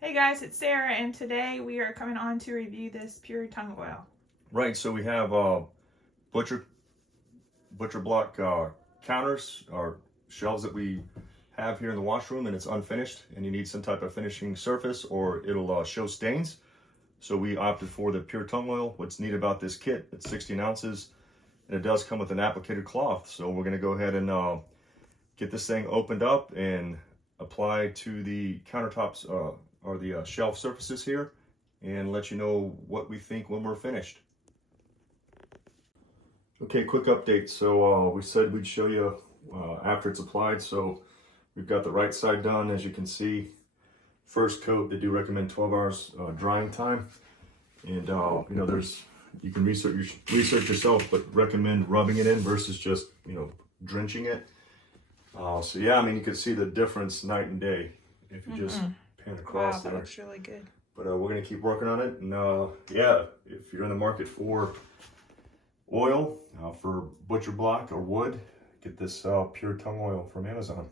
Hey guys, it's Sarah, and today we are coming on to review this pure tung oil. Right, so we have butcher block counters or shelves that we have here in the washroom, and it's unfinished, and you need some type of finishing surface or it'll show stains. So we opted for the pure tung oil. What's neat about this kit, it's 16 ounces, and it does come with an applicator cloth. So we're gonna go ahead and get this thing opened up and apply to the countertops or the shelf surfaces here, and let you know what we think when we're finished. Okay, quick update. So we said we'd show you after it's applied. So we've got the right side done. As you can see, first coat, they do recommend 12 hours drying time. And you know, you can research yourself, but recommend rubbing it in versus just, you know, drenching it. So yeah, I mean, you can see the difference night and day if you just pan across. Wow, that there. looks really good. But we're gonna keep working on it. And yeah, if you're in the market for oil for butcher block or wood, get this pure tung oil from Amazon.